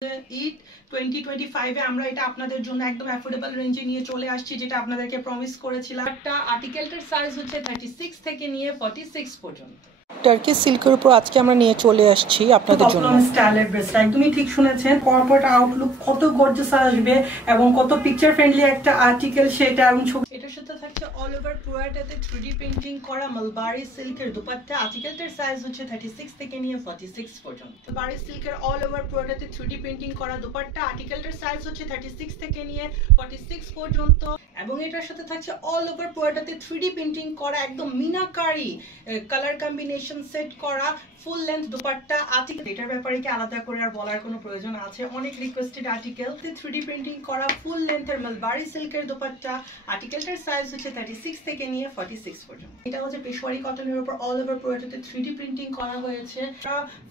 ঈদ 2025 আমরা এটা আপনাদের জন্য একদম অ্যাফোর্ডেবল রেঞ্জে নিয়ে চলে আসছি, যেটা আপনাদেরকে প্রমিস করেছিলাম। একটা আর্টিকেলটার সাইজ হচ্ছে 36 থেকে নিয়ে 46 পর্যন্ত। টার্কি সিল্কের উপর আজকে আমরা নিয়ে চলে আসছি আপনাদের জন্য স্টাইলের ড্রেসটা। একদমই ঠিক শুনেছেন, কর্পোরেট আউটলুক কত গর্জিয়াস আসবে এবং কত পিকচার ফ্রেন্ডলি একটা আর্টিকেল সেটা। এবং এটার সাথে থাকছে অল ওভার পুরোটাতে 3D প্রিন্টিং করা মালবারি সিল্কের দুপাট্টা। আর্টিকেলটার সাইজ হচ্ছে 36 থেকে নিয়ে 46 পর্যন্ত। মালবারি সিল্কের অল ওভার পুরোটাতে 3D প্রিন্টিং করা দুপাট্টা। আর্টিকেলটার সাইজ হচ্ছে 36 থেকে নিয়ে 46 পর্যন্ত। এবং এটার সাথে থাকছে অল ওভার পুরোটাতে 3D প্রিন্টিং করা একদম মিনাকারি কালার কম্বিনেশন সেট করা ফুল লেন্থ দুপাট্টা আর্টিকেল। এটার ব্যাপারে কি আলাদা করে আর বলার কোনো প্রয়োজন আছে? অনেক রিকোয়েস্টেড আর্টিকেল। 3D প্রিন্টিং করা ফুল লেন্থের মালবারি সিল্কের দুপাট্টা। আর্টিকেলটার সাইজ হচ্ছে 36 থেকে নিয়ে 46 পর্যন্ত। এটা হচ্ছে পেশওয়ারি কটনের উপর অল ওভার পুরোটাতে 3D প্রিন্টিং করা হয়েছে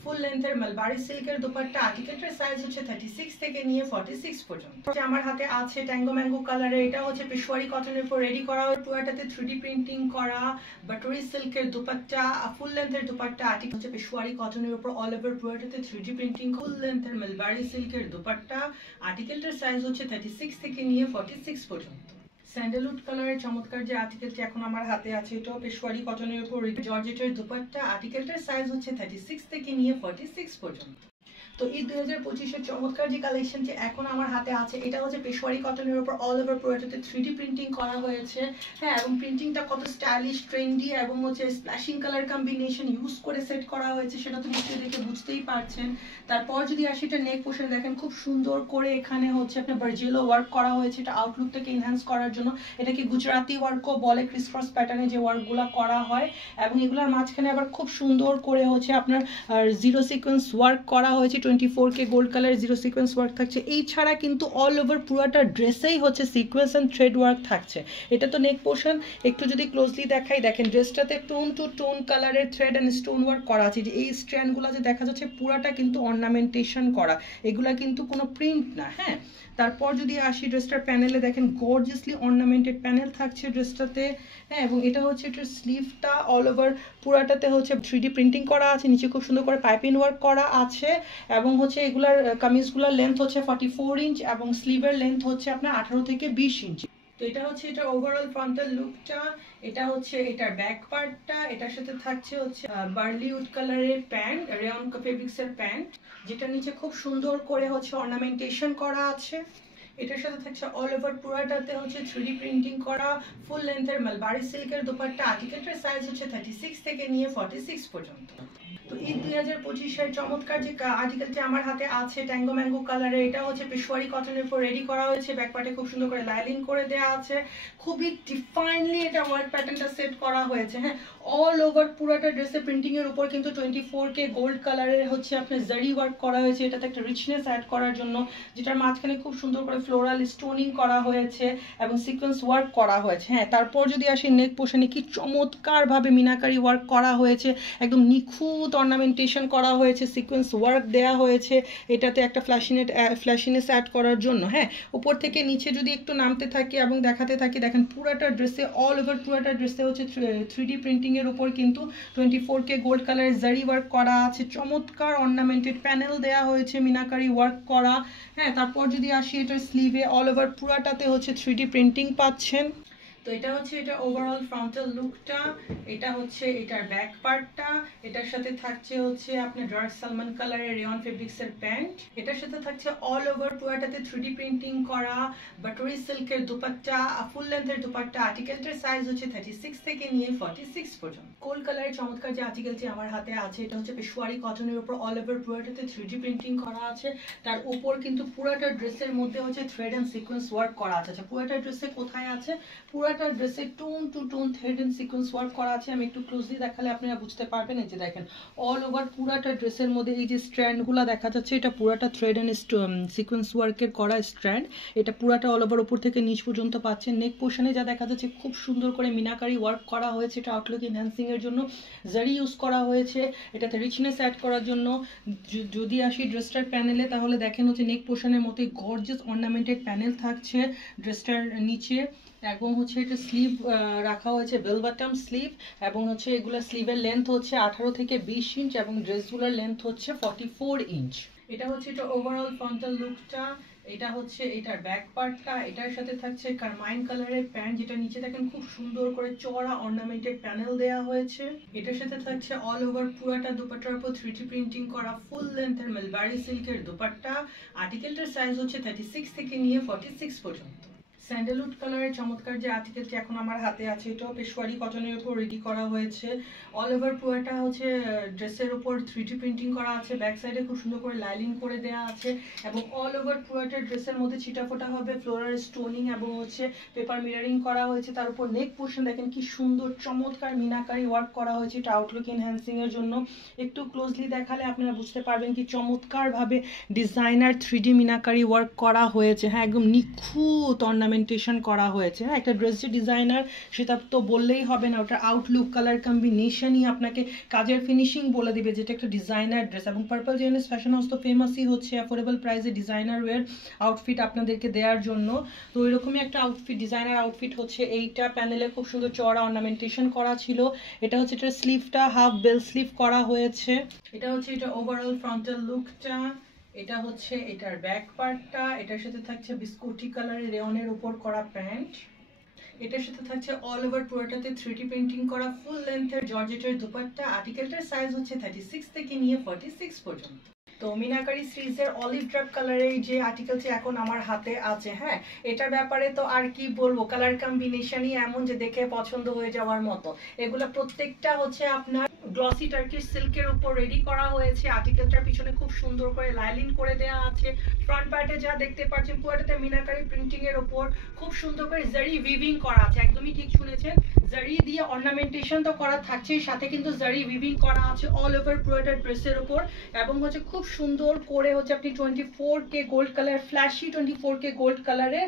ফুল লেন্থের মালবারি সিল্কের দুপাট্টা। আর্টিকেলটার সাইজ হচ্ছে 36 থেকে নিয়ে 46 পর্যন্ত। আমার হাতে আছে ট্যাঙ্গো ম্যাঙ্গো কালারে। এটা হচ্ছে পেশওয়ারি কটনের উপর রেডি করা পুরোটাতে 3D প্রিন্টিং করা বাটরি সিল্কের দুপাট্টা ফুল লেন্থের দুপাট্টা। আর্টিকেল হচ্ছে পেশওয়ারি কটনের উপর অল ওভার পুরোটাতে 3D প্রিন্টিং ফুল লেন্থের মালবারি সিল্কের দুপাট্টা। আর্টিকেলটার সাইজ হচ্ছে 36 থেকে নিয়ে 46 পর্যন্ত। স্যান্ডেলউড কালারের চমৎকার যে আর্টিকেলটি এখন আমার হাতে আছে, এটাও পেশওয়ারি কটনের উপর জর্জেটের দুপাট্টা। আর্টিকেলটার সাইজ হচ্ছে 36 থেকে নিয়ে 46 পর্যন্ত। তো এই 2025-এর চমৎকার যে কালেকশনটি এখন আমার হাতে আছে, এটা হচ্ছে পেশওয়ারি কটনের উপর অল ওভার পুরোটাতে 3D প্রিন্টিং করা হয়েছে। হ্যাঁ, এবং প্রিন্টিংটা কত স্টাইলিশ ট্রেন্ডি এবং হচ্ছে স্প্ল্যাশিং কালার কম্বিনেশন ইউজ করে সেট করা হয়েছে, সেটা তো নিশ্চয়ই দেখে বুঝতেই পারছেন। তারপর যদি আসি এটা নেক পোর্শন, দেখেন খুব সুন্দর করে এখানে হচ্ছে আপনার বার্জিলো ওয়ার্ক করা হয়েছে। এটা আউটলুকটাকে এনহ্যান্স করার জন্য। এটাকে গুজরাটি ওয়ার্কও বলে, ক্রিস ক্রস প্যাটার্নে যে ওয়ার্কগুলো করা হয়। এবং এগুলোর মাঝখানে আবার খুব সুন্দর করে হচ্ছে আপনার জিরো সিকোয়েন্স ওয়ার্ক করা হয়েছে। 24K gold colour zero sequence work থাকছে। এই ছাড়া কিন্তু অল ওভার পুরোটা ড্রেসেই হচ্ছে সিকোয়েন্স এন্ড থ্রেড ওয়ার্ক থাকছে। এটা তো নেক পোর্শন, একটু যদি ক্লোজলি দেখাই, দেখেন ড্রেসটাতে টোন টু টোন কালারের থ্রেড এন্ড স্টোন ওয়ার্ক করা আছে। যে এই স্ট্র্যান্ডগুলো যে দেখা যাচ্ছে পুরাটা কিন্তু অর্নামেন্টেশন করা, এগুলা কিন্তু কোনো প্রিন্ট না। হ্যাঁ, তারপর যদি আসি ড্রেসটার প্যানেলে, দেখেন গর্জিয়াসলি অর্নামেন্টেড প্যানেল থাকছে ড্রেসটাতে। হ্যাঁ, এবং এটা হচ্ছে এটার স্লিভটা অল ওভার পুরাটাতে হচ্ছে 3D প্রিন্টিং করা আছে। নিচে খুব সুন্দর করে পাইপিং ওয়ার্ক করা আছে। এবং হচ্ছে এগুলার কামিজগুলোর লেন্থ হচ্ছে 44 ইঞ্চ এবং স্লিভের লেন্থ হচ্ছে আপনার 18 থেকে 20 ইঞ্চ। তো এটা হচ্ছে এটার ওভারঅল ফ্রন্টাল লুকটা। এটা হচ্ছে এটার ব্যাক পার্টটা। এটার সাথে থাকছে হচ্ছে বার্লি উড কালারের প্যান্ট, রেয়ন ফেব্রিক্সের প্যান্ট, যেটা নিচে খুব সুন্দর করে হচ্ছে অর্নামেন্টেশন করা আছে। এটার সাথে থাকছে অল ওভার পুরাটাতে হচ্ছে 3D প্রিন্টিং করা ফুল লেন্থের মালবারি সিল্কের দুপাট্টা। আর্টিকেলটার সাইজ হচ্ছে 36 থেকে নিয়ে 46 পর্যন্ত। তো এই 2025-এর চমৎকার যে আর্টিকেলটি আমার হাতে আছে ট্যাঙ্গো ম্যাঙ্গো কালারে, এটা হচ্ছে পেশওয়ারি কটনের উপর রেডি করা হয়েছে। ব্যাক পার্টে খুব সুন্দর করে লাইলিং করে দেওয়া আছে। খুবই ডিফাইনলি এটা ওয়ার্ক প্যাটার্নটা সেট করা হয়েছে। হ্যাঁ, অল ওভার পুরোটা ড্রেসে প্রিন্টিং এর উপর কিন্তু 24K গোল্ড কালারের হচ্ছে আপনার জারি ওয়ার্ক করা হয়েছে। এটাতে একটা রিচনেস অ্যাড করার জন্য, যেটার মাঝখানে খুব সুন্দর করে ফ্লোরাল স্টোনিং করা হয়েছে এবং সিকোয়েন্স ওয়ার্ক করা হয়েছে। হ্যাঁ, তারপর যদি আসি নেক পোর্শনে, কি চমৎকারভাবে মিনাকারি ওয়ার্ক করা হয়েছে, একদম নিখুঁত অর্নামেন্টেশন করা হয়েছে, সিকোয়েন্স ওয়ার্ক দেয়া হয়েছে এটাতে একটা ফ্ল্যাশিনেস অ্যাড করার জন্য। হ্যাঁ, উপর থেকে নিচে যদি একটু নামতে থাকি এবং দেখাতে থাকি, দেখেন পুরাটা ড্রেসে অল ওভার পুরাটা ড্রেসে হচ্ছে 3D প্রিন্টিং এর উপর কিন্তু 24K গোল্ড কালারের জারি ওয়ার্ক করা আছে। চমৎকার অর্নামেন্টেড প্যানেল দেয়া হয়েছে, মিনাকারি ওয়ার্ক করা। হ্যাঁ, তারপর যদি আসি এটার স্লিভে অল ওভার পুরাটাতে হচ্ছে 3D প্রিন্টিং পাচ্ছেন। তো এটা হচ্ছে এটা ওভারঅল ফ্রন্টাল লুকটা। এটা হচ্ছে এটার ব্যাক পার্টটা। এটার সাথে থাকছে হচ্ছে আপনার ডার্ক সালমান কালারের রেয়ন ফেব্রিক্সের প্যান্ট। এটার সাথে থাকছে অল ওভার পুরাটাতে 3D প্রিন্টিং করা বাটরি সিল্কের দুপাট্টা ফুল লেন্থের দুপাট্টা। আর্টিকেলটার সাইজ হচ্ছে 36 থেকে নিয়ে 46 পর্যন্ত। কোল কালারের চমৎকার যে আর্টিকেলটি আমার হাতে আছে, এটা হচ্ছে পেশওয়ারি কটনের উপর অল ওভার পুরাটাতে 3D প্রিন্টিং করা আছে। তার উপর কিন্তু পুরাটা ড্রেসের মধ্যে হচ্ছে থ্রেড এন্ড সিকোয়েন্স ওয়ার্ক করা আছে। পুরাটা ড্রেসে কোথায় আছে? পুরাটা ড্রেসে tone to tone thread and sequence work করা আছে। আমি একটু ক্লোজলি দেখালে আপনারা বুঝতে পারবেন। এই যে দেখেন অল ওভার পুরাটা ড্রেসের মধ্যে এই যে স্ট্র্যান্ডগুলো দেখা যাচ্ছে, এটা পুরাটা থ্রেড এন্ড সিকোয়েন্স ওয়ার্কের করা স্ট্র্যান্ড। এটা পুরাটা অল ওভার উপর থেকে নিচ পর্যন্ত পাচ্ছেন। নেক পোর্শনে যা দেখা যাচ্ছে খুব সুন্দর করে মিনাকারি ওয়ার্ক করা হয়েছে। এটা আউটলুক এনহ্যান্সিং এর জন্য জারি ইউজ করা হয়েছে, এটাতে রিচনেস অ্যাড করার জন্য। যদি আসি ড্রেসটার প্যানেলে, তাহলে দেখেন হচ্ছে নেক পোর্শনের মতো গর্জিয়াস অর্নামেন্টেড প্যানেল থাকছে ড্রেসটার নিচে। এবং হচ্ছে এটা স্লিভ রাখা হয়েছে বেল বটম স্লিভ। এবং হচ্ছে এগুলো স্লিভের লেন্থ হচ্ছে 18 থেকে 20 ইঞ্চ এবং ড্রেসগুলোর লেন্থ হচ্ছে 44 ইঞ্চ। এটা হচ্ছে এটা ওভারঅল ফ্রন্টাল লুকটা। এটা হচ্ছে এটার ব্যাক পার্টটা। এটার সাথে থাকছে কারমাইন কালারের প্যান্ট, যেটা নিচে দেখেন খুব সুন্দর করে চওড়া অর্নামেন্টেড প্যানেল দেওয়া হয়েছে। এটার সাথে থাকছে অল ওভার পুরাটা দুপাট্টার উপর 3D প্রিন্টিং করা ফুল লেন্থের মালবারি সিল্কের দুপাট্টা। আর্টিকেলটার সাইজ হচ্ছে 36 থেকে নিয়ে 46 পর্যন্ত। স্যান্ডেলউড কালারের চমৎকার যে আর্টিকেলটি এখন আমার হাতে আছে, এটাও পেশওয়ারি কটনের উপর রেডি করা হয়েছে। অল ওভার পুরোটা হচ্ছে ড্রেসের উপর 3D প্রিন্টিং করা আছে, ব্যাক সাইডে খুব সুন্দর করে লাইনিং করে দেওয়া আছে এবং অল ওভার পুরোটা ড্রেসের মধ্যে ছিটাফোটা হবে ফ্লোরাল স্টোনিং এবং হচ্ছে পেপার মিররিং করা হয়েছে। তার উপর নেক পোর্শন দেখেন কি সুন্দর চমৎকার মিনাকারি ওয়ার্ক করা হয়েছে, এটা আউটলুক এনহ্যান্সিং এর জন্য। একটু ক্লোজলি দেখালে আপনারা বুঝতে পারবেন কি চমৎকার ভাবে ডিজাইনার 3D মিনাকারি ওয়ার্ক করা হয়েছে। হ্যাঁ, একদম নিখুঁত অর্নামেন্টেশন করা হয়েছে। হ্যাঁ, একটা ড্রেস যে ডিজাইনার সেটা তো বললেই হবে না, ওটা আউটলুক কালার কম্বিনেশনই আপনাকে কাজের ফিনিশিং বলে দিবে যেটা একটা ডিজাইনার ড্রেস। এবং পার্পল জেনেস ফ্যাশন হাউস তো ফেমাসই হচ্ছে অ্যাফোর্ডেবল প্রাইসে ডিজাইনার ওয়্যার আউটফিট আপনাদেরকে দেওয়ার জন্য। তো এরকমই একটা আউটফিট, ডিজাইনার আউটফিট হচ্ছে এইটা। প্যানেলে খুব সুন্দর চওড়া অর্নামেন্টেশন করা ছিল। এটা হচ্ছে এটার স্লিভটা হাফ বেল স্লিভ করা হয়েছে। এটা হচ্ছে এটা ওভারঅল ফ্রন্টাল লুকটা। এটা হচ্ছে এটার ব্যাক পার্টটা। এটার সাথে থাকছে বিস্কুটি কালারের রেয়নের উপর করা প্যান্ট। এটার সাথে থাকছে অল ওভার পুরোটাতে 3D প্রিন্টিং করা ফুল লেন্থের জর্জেটের দুপাট্টা। আর্টিকেলটার সাইজ হচ্ছে 36 থেকে নিয়ে 46 পর্যন্ত। তো মিনাকারি সিরিজের অলিভ ড্রাপ কালারের যে আর্টিকেলটি এখন আমার হাতে আছে, হ্যাঁ, এটার ব্যাপারে তো আর কি বলবো, কালার কম্বিনেশনই এমন যে দেখে পছন্দ হয়ে যাওয়ার মতো। এগুলো প্রত্যেকটা হচ্ছে আপনার গ্লসি টার্কিশ সিল্কের উপর রেডি করা হয়েছে। আর্টিকেলটার পিছনে খুব সুন্দর করে লাইনিং করে দেওয়া আছে। ফ্রন্ট পার্টে যা দেখতে পাচ্ছেন পুরোটাতে মিনাকারি প্রিন্টিং এর উপর খুব সুন্দর করে জারি উইভিং করা আছে। একদমই ঠিক শুনেছেন, জারি দিয়ে অর্নামেন্টেশন তো করা থাকছেই, সাথে কিন্তু জারি উইভিং করা আছে অল ওভার পুরোটা ড্রেসের উপর। এবং হচ্ছে খুব সুন্দর করে হচ্ছে আপনি 24K gold colour flashy 24K gold কালারে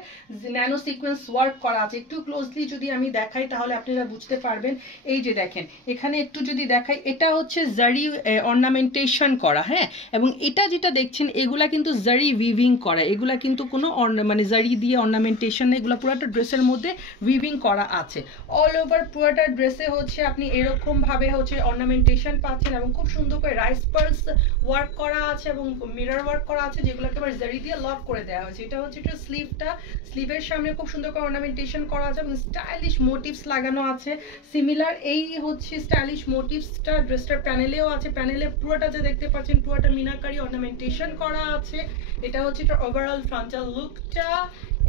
ন্যানো সিকোয়েন্স ওয়ার্ক করা আছে। একটু ক্লোজলি যদি আমি দেখাই তাহলে আপনারা বুঝতে পারবেন। এই যে দেখেন এখানে একটু যদি দেখাই, এটা হচ্ছে জারি অর্নামেন্টেশন করা। হ্যাঁ, এবং এটা যেটা দেখছেন এগুলা কিন্তু জারি উইভিং করা, এগুলা কিন্তু কোনো মানে জারি দিয়ে অর্নামেন্টেশন না, এগুলো পুরোটা ড্রেসের মধ্যে উইভিং করা আছে। অল ওভার পুরোটা ড্রেসে হচ্ছে আপনি এরকম ভাবে হচ্ছে অর্নামেন্টেশন পাচ্ছেন এবং খুব সুন্দর করে রাইস পার্লস ওয়ার্ক করা আছে এবং মিরর ওয়ার্ক করা আছে, যেগুলোকে আবার জারি দিয়ে লক করে দেওয়া হয়েছে। এটা হচ্ছে এটা স্লিভটা, স্লিভের সামনে খুব সুন্দর করে অর্নামেন্টেশন করা আছে এবং স্টাইলিশ মোটিভস লাগানো আছে। সিমিলার এই হচ্ছে স্টাইলিশ মোটিভসটা ড্রেসটার প্যানেলেও আছে। প্যানেলে পুরোটা যে দেখতে পাচ্ছেন পুরোটা মিনাকারি অর্নামেন্টেশন করা আছে। এটা হচ্ছে এটা ওভারঅল ফ্রন্টাল লুকটা।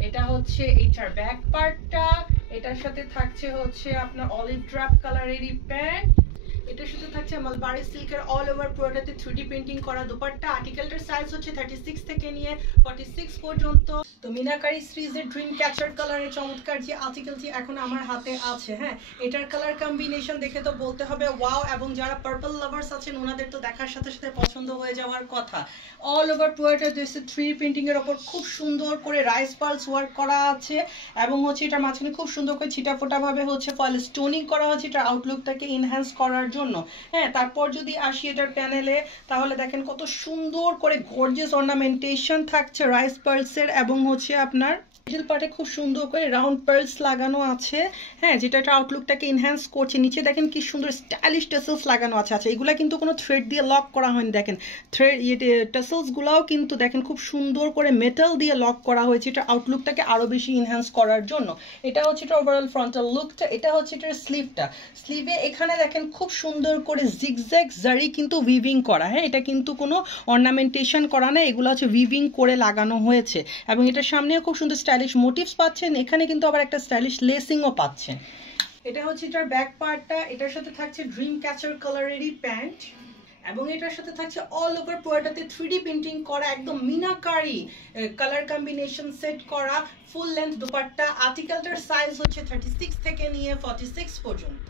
এটা হচ্ছে এইটার ব্যাক পার্টটা। এটার সাথে থাকছে হচ্ছে আপনার অলিভ ড্রাপ কালারেরই প্যান্ট। এটার সাথে থাকছে মালবারি সিল্কের অল ওভার পুরোটাতে 3D প্রিন্টিং করা দুপাট্টা। আর্টিকেলটার সাইজ হচ্ছে 36 থেকে নিয়ে 46 পর্যন্ত। তো মিনাকারি সিরিজের ড্রিম ক্যাচার কালারের চমৎকার যে আর্টিকেলটি এখন আমার হাতে আছে, হ্যাঁ, এটার কালার কম্বিনেশন দেখে তো বলতে হবে ওয়াও। এবং যারা পার্পল লাভার্স আছেন ওনাদের তো দেখার সাথে সাথে পছন্দ হয়ে যাওয়ার কথা। অল ওভার পুরোটা ড্রেসে 3D প্রিন্টিং এর ওপর খুব সুন্দর করে রাইস পার্লস ওয়ার্ক করা আছে এবং হচ্ছে এটার মাঝখানে খুব সুন্দর করে ছিটাফোটা ভাবে হচ্ছে ফয়েল স্টোনিং করা হচ্ছে এটার আউটলুকটাকে এনহ্যান্স করার জন্য। হ্যাঁ, তারপর যদি আসি এটার প্যানেলে তাহলে দেখেন কত সুন্দর করে গর্জিয়াস অর্নামেন্টেশন থাকছে রাইস পার্লসের এবং হচ্ছে আপনার মিডল পার্টে খুব সুন্দর করে রাউন্ড পার্লস লাগানো আছে। হ্যাঁ, যেটা একটা আউটলুকটাকে এনহ্যান্স করছে। নিচে দেখেন কি সুন্দর স্টাইলিশ টাসেলস লাগানো আছে। আচ্ছা, এগুলা কিন্তু কোনো থ্রেড দিয়ে লক করা হয়নি, দেখেন থ্রেড টাসেলস গুলাও কিন্তু দেখেন খুব সুন্দর করে মেটাল দিয়ে লক করা হয়েছে এটা আউটলুকটাকে আরো বেশি এনহ্যান্স করার জন্য। এটা হচ্ছে এটা ওভারঅল ফ্রন্টাল লুকটা। এটা হচ্ছে এটার স্লিভটা। স্লিভে এখানে দেখেন খুব সুন্দর করে জিগজ্যাগ জারি কিন্তু উইভিং করা। হ্যাঁ, এটা কিন্তু কোনো অর্নামেন্টেশন করা না, এগুলো হচ্ছে উইভিং করে লাগানো হয়েছে এবং এটার সামনেও খুব সুন্দর স্টাইলিশ মোটিভস পাচ্ছেন। এখানে কিন্তু আবার একটা স্টাইলিশ লেসিংও পাচ্ছেন। এটা হচ্ছে এটার ব্যাক পার্টটা। এটার সাথে থাকছে ড্রিম ক্যাচার কালারেরই প্যান্ট এবং এটার সাথে থাকছে অল ওভার পুরোটাতে 3D প্রিন্টিং করা একদম মিনাকারি কালার কম্বিনেশন সেট করা ফুল লেন্থ দুপাট্টা। আর্টিকেলটার সাইজ হচ্ছে 36 থেকে নিয়ে 46 পর্যন্ত।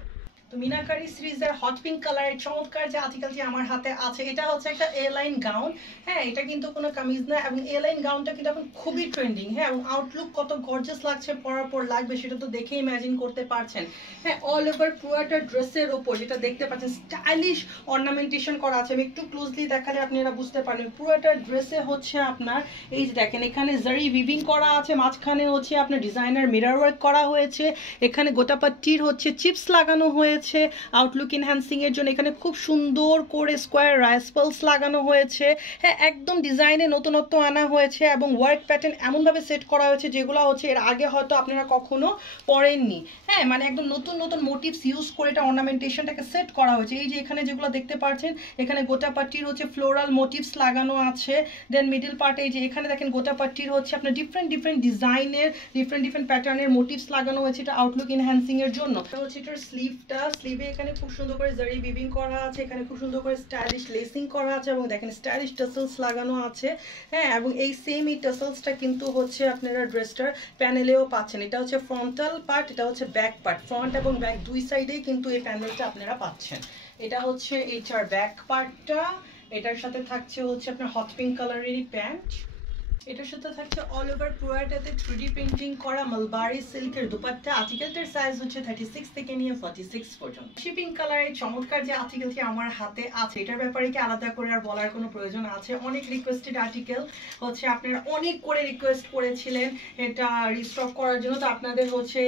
তো মিনাকারি সিরিজের হট পিঙ্ক কালারের চমৎকার যে আর্টিকেলটি আমার হাতে আছে, এটা হচ্ছে একটা এ লাইন গাউন। হ্যাঁ, এটা কিন্তু কোনো কামিজ না এবং এ লাইন গাউনটা কিন্তু এখন খুবই ট্রেন্ডিং। হ্যাঁ, এবং আউটলুক কত গর্জিয়াস লাগছে পরার পর লাগবে সেটা তো দেখে ইমাজিন করতে পারছেন। হ্যাঁ, অল ওভার পুরোটা ড্রেসের ওপর যেটা দেখতে পাচ্ছেন স্টাইলিশ অর্নামেন্টেশন করা আছে। আমি একটু ক্লোজলি দেখালে আপনারা বুঝতে পারবেন পুরোটা ড্রেসে হচ্ছে আপনার এই যে দেখেন এখানে জারি উইভিং করা আছে, মাঝখানে হচ্ছে আপনার ডিজাইনার মিরর ওয়ার্ক করা হয়েছে, এখানে গোটাপাট্টির হচ্ছে চিপস লাগানো হয়েছে হয়েছে আউটলুক এনহ্যান্সিং এর জন্য। এখানে খুব সুন্দর করে স্কোয়ার রাইস পালস লাগানো হয়েছে। হ্যাঁ, একদম ডিজাইনে নতুনত্ব আনা হয়েছে এবং ওয়ার্ক প্যাটার্ন এমনভাবে সেট করা হয়েছে যেগুলো হচ্ছে এর আগে হয়তো আপনারা কখনো পড়েননি। হ্যাঁ, মানে একদম নতুন নতুন মোটিভস ইউজ করে এটা অর্নামেন্টেশনটাকে সেট করা হয়েছে। এই যে এখানে যেগুলো দেখতে পাচ্ছেন, এখানে গোটা পাট্টির হচ্ছে ফ্লোরাল মোটিভস লাগানো আছে। দেন মিডল পার্টে এই যে এখানে দেখেন গোটা পাট্টির হচ্ছে আপনার ডিফারেন্ট ডিজাইনের ডিফারেন্ট প্যাটার্নের মোটিভস লাগানো হয়েছে এটা আউটলুক এনহ্যান্সিং এর জন্য। এটা হচ্ছে এটার স্লিভে এখানে খুব সুন্দর করে জারি উইভিং করা আছে, এখানে খুব সুন্দর করে স্টাইলিশ লেসিং করা আছে এবং দেখেন স্টাইলিশ টাসেলস লাগানো আছে। হ্যাঁ, এবং এই সেম এই টাসেলসটা কিন্তু হচ্ছে আপনারা ড্রেসটার প্যানেলেও পাচ্ছেন। এটা হচ্ছে ফ্রন্টাল পার্ট, এটা হচ্ছে ব্যাক পার্ট, ফ্রন্ট এবং ব্যাক দুই সাইডেই কিন্তু এই প্যানেলটা আপনারা পাচ্ছেন। এটা হচ্ছে এইটার ব্যাক পার্টটা, এটার সাথে থাকছে হচ্ছে আপনার হট পিঙ্ক কালারেরই প্যান্ট, এটার সাথে থাকছে অল ওভার পুরোটাতে 3D পেইন্টিং করা মালবারি সিল্কের দুপাট্টা। আর্টিকেলটার সাইজ হচ্ছে 36 থেকে নিয়ে 46 পর্যন্ত। শিপিং কালারের চমৎকার যে আর্টিকেলটি আমার হাতে আছে এটার ব্যাপারে কি আলাদা করে আর বলার কোনো প্রয়োজন আছে? অনেক রিকোয়েস্টেড আর্টিকেল হচ্ছে, আপনারা অনেক করে রিকোয়েস্ট করেছিলেন এটা রিস্টক করার জন্য, তো আপনাদের হচ্ছে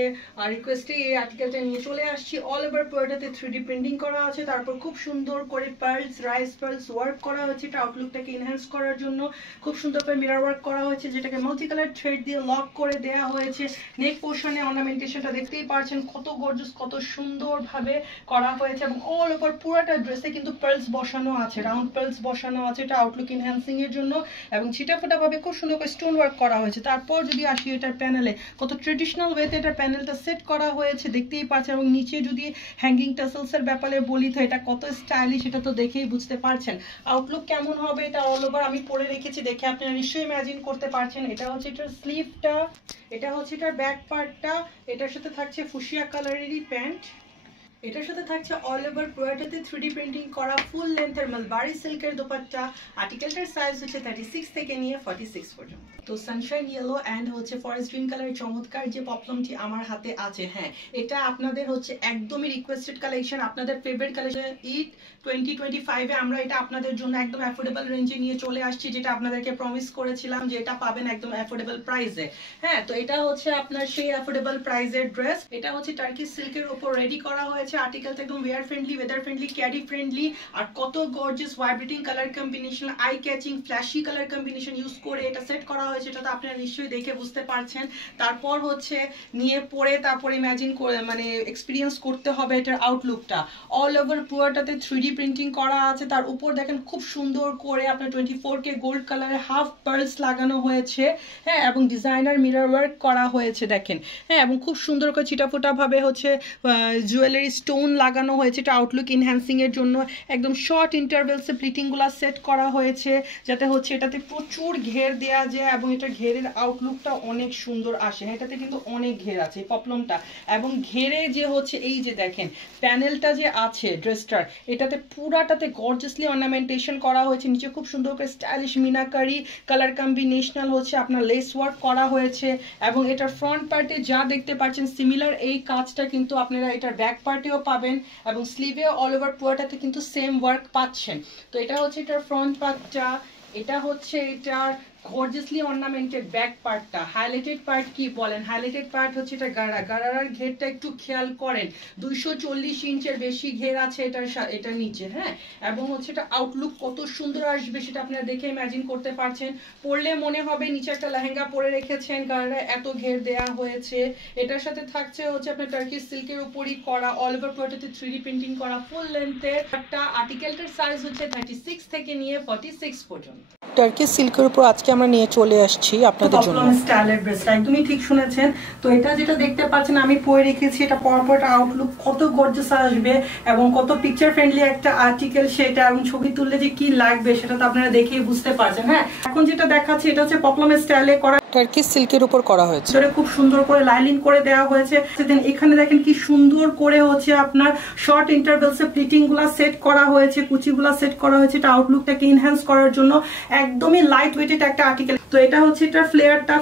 রিকোয়েস্টে এই আর্টিকেলটা নিয়ে চলে আসছি। অল ওভার পুরোটাতে 3D প্রিন্টিং করা আছে, তারপর খুব সুন্দর করে পার্লস রাইস পার্লস ওয়ার্ক করা হয়েছে এটা আউটলুকটাকে এনহ্যান্স করার জন্য। খুব সুন্দর করে মিরর ওয়ার্ক করা হয়েছে যেটাকে মাল্টি কালার থ্রেড দিয়ে লক করে দেয়া হয়েছে। নেক পোর্শনে অর্নামেন্টেশনটা দেখতেই পাচ্ছেন কত গর্জিয়াস, কত সুন্দরভাবে করা হয়েছে এবং অল ওভার পুরোটা ড্রেসে কিন্তু পার্লস বসানো আছে, রাউন্ড পার্লস বসানো আছে এটা আউটলুক এনহ্যান্সিং এর জন্য এবং ছিটাফোটা ভাবে খুব সুন্দর করে স্টোন ওয়ার্ক করা হয়েছে। তারপর যদি আসি এটার প্যানেলে, কত ট্রেডিশনাল ওয়েতে এটার প্যানেলটা সেট করা হয়েছে দেখতেই পাচ্ছেন এবং নিচে যদি হ্যাঙ্গিং টাসেলস এর ব্যাপারে বলি তো এটা কত স্টাইলিশ এটা তো দেখেই বুঝতে পারছেন। আউটলুক কেমন হবে এটা অল ওভার আমি পরে রেখেছি, দেখে আপনারা নিশ্চয়ই ইমাজিন করতে পারছেন। এটা হচ্ছে এটার স্লিভটা, এটা হচ্ছে এটার ব্যাক পার্টটা, এটার সাথে থাকছে ফুশিয়া কালারেরই প্যান্ট, এটার সাথে থাকছে অল ওভার পুরোটাতে 3D প্রিন্টিং করা ফুল লেন্থের মালবারি সিল্কের দোপাট্টা। আর্টিকেলটার সাইজ হচ্ছে 36 থেকে নিয়ে 46 পর্যন্ত। তো সানশাইন ইয়েলো অ্যান্ড হচ্ছে ফরেস্ট গ্রিন কালারের চমৎকার যে পপলমটি আমার হাতে আছে, হ্যাঁ এটা আপনাদের হচ্ছে একদমই রিকোয়েস্টেড কালেকশন, আপনাদের ফেভারিট কালেকশন। ঈদ 2025-এ আমরা এটা আপনাদের জন্য একদম অ্যাফোর্ডেবল রেঞ্জে নিয়ে চলে আসছি, যেটা আপনাদেরকে প্রমিস করেছিলাম যে এটা পাবেন একদম অ্যাফোর্ডেবল প্রাইসে। হ্যাঁ, তো এটা হচ্ছে আপনার সেই অ্যাফোর্ডেবল প্রাইসের ড্রেস। এটা হচ্ছে টার্কি সিল্কের উপর রেডি করা হয়েছে। আর্টিকেলটা একদম wear friendly, weather friendly, carry friendly, আর কত gorgeous vibrating colour combination, eye catching flashy colour combination use করে এটা সেট করা হয়েছে, এটা তো আপনারা নিশ্চয়ই দেখে বুঝতে পারছেন। তারপর হচ্ছে নিয়ে পরে তারপর ইমাজিন করে মানে এক্সপিরিয়েন্স করতে হবে এটার আউটলুকটা। অল ওভার পুরোটাতে 3D প্রিন্টিং করা আছে, তার উপর দেখেন খুব সুন্দর করে আপনার 24K গোল্ড কালারের হাফ পার্লস লাগানো হয়েছে। হ্যাঁ, এবং ডিজাইনার মিরর ওয়ার্ক করা হয়েছে দেখেন। হ্যাঁ, এবং খুব সুন্দর করে চিটাফোটা ভাবে হচ্ছে জুয়েলারি স্টোন লাগানো হয়েছে এটা আউটলুক এনহ্যান্সিং এর জন্য। একদম শর্ট ইন্টারভেলসে প্লিটিংগুলো সেট করা হয়েছে যাতে হচ্ছে এটাতে প্রচুর ঘের দেওয়া যায় এবং এটা ঘেরের আউটলুকটা অনেক সুন্দর আসে। এটাতে কিন্তু অনেক ঘের আছে এই পপলমটা, এবং ঘেরে যে হচ্ছে এই যে দেখেন প্যানেলটা যে আছে ড্রেসটার, এটাতে পুরাটাতে গর্জিয়াসলি অর্নামেন্টেশন করা হয়েছে। নিচে খুব সুন্দর করে স্টাইলিশ মিনাকারি কালার কম্বিনেশনাল হচ্ছে আপনার লেস ওয়ার্ক করা হয়েছে এবং এটার ফ্রন্ট পার্টে যা দেখতে পাচ্ছেন সিমিলার এই কাজটা কিন্তু আপনারা এটার ব্যাক পার্টেও পাবেন এবং স্লিভে অল ওভার পুরোটাতে কিন্তু সেম ওয়ার্ক পাচ্ছেন। তো এটা হচ্ছে এটার ফ্রন্ট পার্টটা, এটা হচ্ছে এটার গর্জিয়াসলি অর্নামেন্টেড ব্যাক পার্টটা। হাইলাইটেড পার্ট কি বলেন, হাইলাইটেড পার্ট হচ্ছে এটা গাড়ার ঘেরটা একটু খেয়াল করেন, 240 ইঞ্চের বেশি ঘের আছে এটার নিচে। হ্যাঁ, এবং হচ্ছে এটা আউটলুক কত সুন্দর আসবে সেটা আপনারা দেখে ইমাজিন করতে পারছেন। পরলে মনে হবে নিচে একটা লেহেঙ্গা পরে রেখেছেন, গাড়ারে এত ঘের দেয়া হয়েছে। এটার সাথে থাকছে হচ্ছে আপনার টার্কি সিল্কের উপরই করা অল ওভার পুরোটাতে 3D প্রিন্টিং করা ফুল লেন্থের একটা। আর্টিকেলটার সাইজ হচ্ছে 36 থেকে নিয়ে 46 পর্যন্ত। টার্কি সিল্কের উপর আজকে আমরা নিয়ে চলে আসছি আপনাদের জন্য স্টাইলের ড্রেসটা, একদমই ঠিক শুনেছেন। তো এটা যেটা দেখতে পাচ্ছেন আমি পরে রেখেছি, এটা পরপর আউটলুক কত গর্জিয়াস আসবে এবং কত পিকচার ফ্রেন্ডলি একটা আর্টিকেল সেটা, এবং ছবি তুললে যে কি লাগবে সেটা তো আপনারা দেখেই বুঝতে পারছেন। হ্যাঁ, এখন যেটা দেখাচ্ছি এটা হচ্ছে পপলমের স্টাইলে করা, টার্কি সিল্কের উপর করা হয়েছে, খুব সুন্দর করে লাইনিং করে দেওয়া হয়েছে। এখানে দেখেন কি সুন্দর করে হচ্ছে আপনার শর্ট ইন্টারভেলসে প্লিটিং গুলা সেট করা হয়েছে, কুচিগুলা সেট করা হয়েছে এটা আউটলুকটাকে এনহ্যান্স করার জন্য। একদমই লাইট ওয়েটেড একটা আর্টিকেল। তো এটা হচ্ছে এটার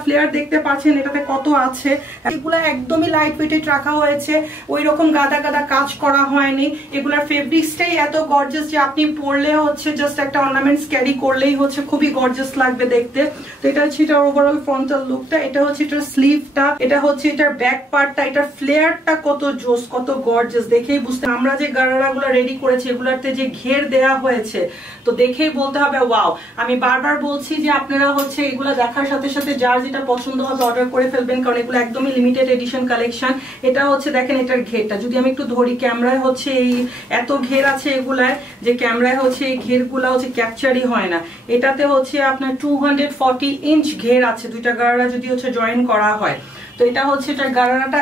ফ্লেয়ার দেখতে পাচ্ছেন এটাতে কত আছে, এগুলা একদমই লাইট ওয়েটেড রাখা হয়েছে, ওই রকম গাদা কাজ করা হয়নি। এগুলার ফেব্রিক্সটাই এত গর্জিয়াস যে আপনি পরলে হচ্ছে জাস্ট একটা অর্নামেন্টস ক্যারি করলেই হচ্ছে খুবই গর্জিয়াস লাগবে দেখতে। তো এটা হচ্ছে এটা ওভারঅল ফ্রন্ট ফ্রন্টাল লুকটা, এটা হচ্ছে এটার স্লিভটা, এটা হচ্ছে এটার ব্যাক পার্টটা, এটার ফ্লেয়ারটা কত জোস, কত গর্জিয়াস, দেখেই বুঝতে। আমরা যে গারারাগুলো রেডি করেছি এগুলাতে যে ঘের দেয়া হয়েছে তো দেখেই বলতে হবে ওয়াও। আমি বারবার বলছি যে আপনারা হচ্ছে এগুলা দেখার সাথে সাথে যার যেটা পছন্দ হবে অর্ডার করে ফেলবেন, কারণ এগুলো একদমই লিমিটেড এডিশন কালেকশন। এটা হচ্ছে দেখেন এটার ঘেরটা, যদি আমি একটু ধরি, ক্যামেরায় হচ্ছে এই এত ঘের আছে এগুলায় যে ক্যামেরায় হচ্ছে এই ঘেরগুলা হচ্ছে ক্যাপচারই হয় না। এটাতে হচ্ছে আপনার 240 ইঞ্চ ঘের আছে দুইটা গারারা যদি হচ্ছে জয়েন করা হয়। তো এটা হচ্ছে এটার গারারাটা।